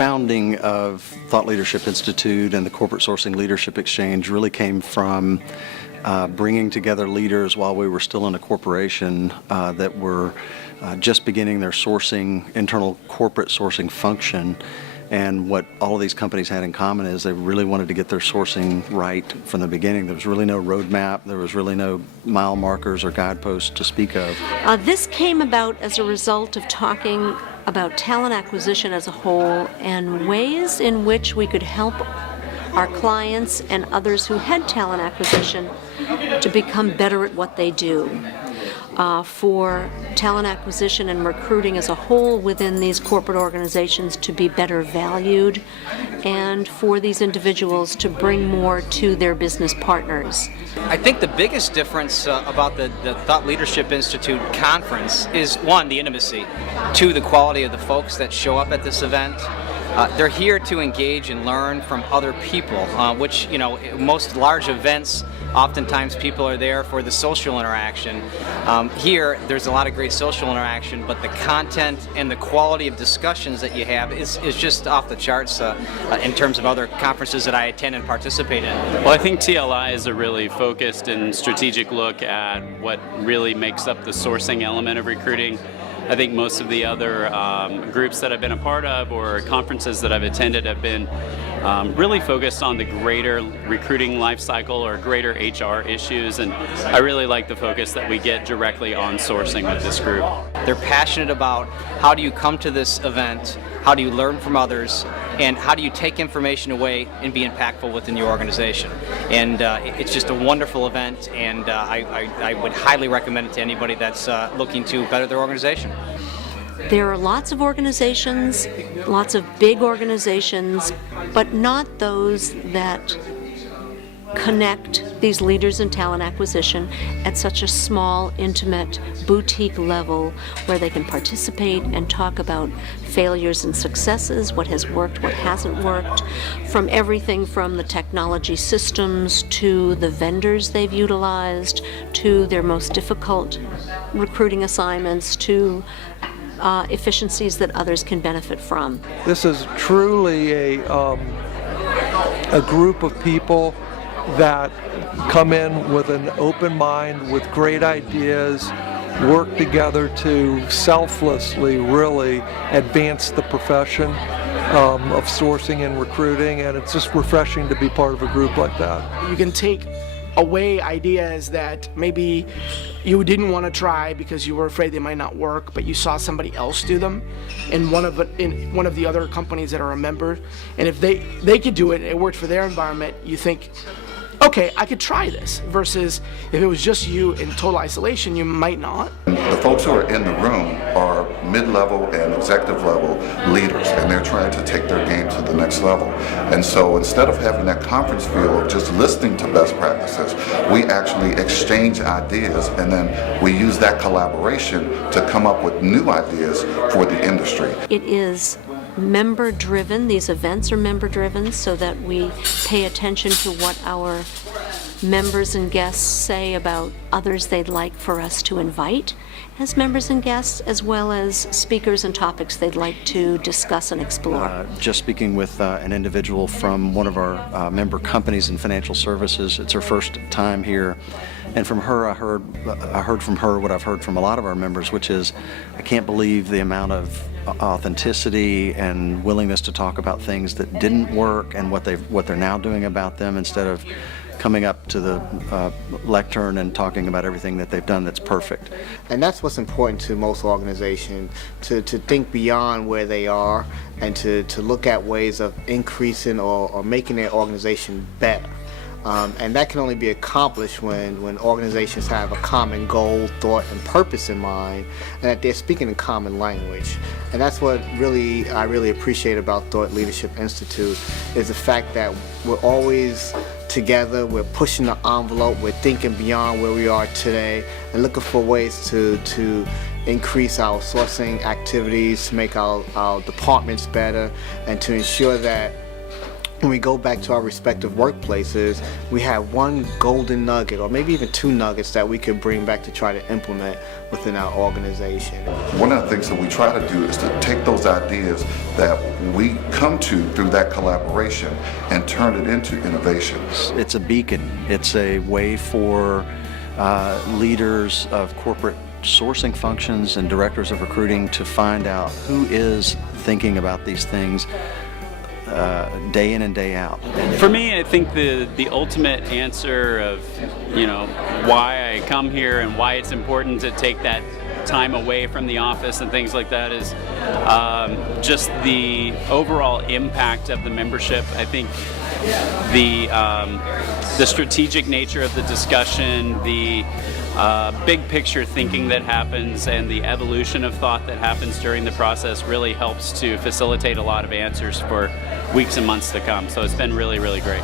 founding of Thought Leadership Institute and the Corporate Sourcing Leadership Exchange really came from bringing together leaders while we were still in a corporation that were just beginning their internal corporate sourcing function. And what all of these companies had in common is they really wanted to get their sourcing right from the beginning. There was really no roadmap, there was really no mile markers or guideposts to speak of. This came about as a result of talking about talent acquisition as a whole and ways in which we could help our clients and others who had talent acquisition to become better at what they do. For talent acquisition and recruiting as a whole within these corporate organizations to be better valued, and for these individuals to bring more to their business partners. I think the biggest difference about the Thought Leadership Institute conference is, one, the intimacy, two, the quality of the folks that show up at this event. They're here to engage and learn from other people, which, most large events, oftentimes people are there for the social interaction. Here, there's a lot of great social interaction, but the content and the quality of discussions that you have is just off the charts in terms of other conferences that I attend and participate in. Well, I think TLI is a really focused and strategic look at what really makes up the sourcing element of recruiting. I think most of the other groups that I've been a part of or conferences that I've attended have been really focused on the greater recruiting life cycle or greater HR issues, and I really like the focus that we get directly on sourcing with this group. They're passionate about how do you come to this event, how do you learn from others, and how do you take information away and be impactful within your organization. And it's just a wonderful event, and I would highly recommend it to anybody that's looking to better their organization. There are lots of organizations, lots of big organizations, but not those that connect these leaders in talent acquisition at such a small, intimate, boutique level where they can participate and talk about failures and successes, what has worked, what hasn't worked, from everything from the technology systems to the vendors they've utilized, to their most difficult recruiting assignments, to efficiencies that others can benefit from. This is truly a group of people that come in with an open mind, with great ideas, work together to selflessly really advance the profession of sourcing and recruiting, and it's just refreshing to be part of a group like that. You can take away ideas that maybe you didn't want to try because you were afraid they might not work, but you saw somebody else do them in one of the other companies that are a member, and if they could do it, it worked for their environment, you think, okay, I could try this, versus if it was just you in total isolation, you might not. The folks who are in the room are mid-level and executive level leaders, and they're trying to take their game to the next level. And so instead of having that conference feel of just listening to best practices, we actually exchange ideas, and then we use that collaboration to come up with new ideas for the industry. It is member-driven. These events are member-driven so that we pay attention to what our members and guests say about others they'd like for us to invite as members and guests, as well as speakers and topics they'd like to discuss and explore. Just speaking with an individual from one of our member companies in financial services, it's her first time here, and from her I heard from her what I've heard from a lot of our members, which is, I can't believe the amount of authenticity and willingness to talk about things that didn't work and what they're now doing about them, instead of coming up to the lectern and talking about everything that they've done that's perfect. And that's what's important to most organizations, to think beyond where they are and to look at ways of increasing or making their organization better. And that can only be accomplished when organizations have a common goal, thought, and purpose in mind, and that they're speaking in common language. And that's what I really appreciate about Thought Leadership Institute, is the fact that we're always together, we're pushing the envelope, we're thinking beyond where we are today, and looking for ways to increase our sourcing activities, to make our departments better, and to ensure that when we go back to our respective workplaces, we have one golden nugget or maybe even two nuggets that we could bring back to try to implement within our organization. One of the things that we try to do is to take those ideas that we come to through that collaboration and turn it into innovation. It's a beacon. It's a way for leaders of corporate sourcing functions and directors of recruiting to find out who is thinking about these things day in and day out. For me, I think the ultimate answer of, why I come here and why it's important to take that time away from the office and things like that is just the overall impact of the membership. I think the strategic nature of the discussion, the big picture thinking that happens, and the evolution of thought that happens during the process really helps to facilitate a lot of answers for weeks and months to come. So it's been really, really great.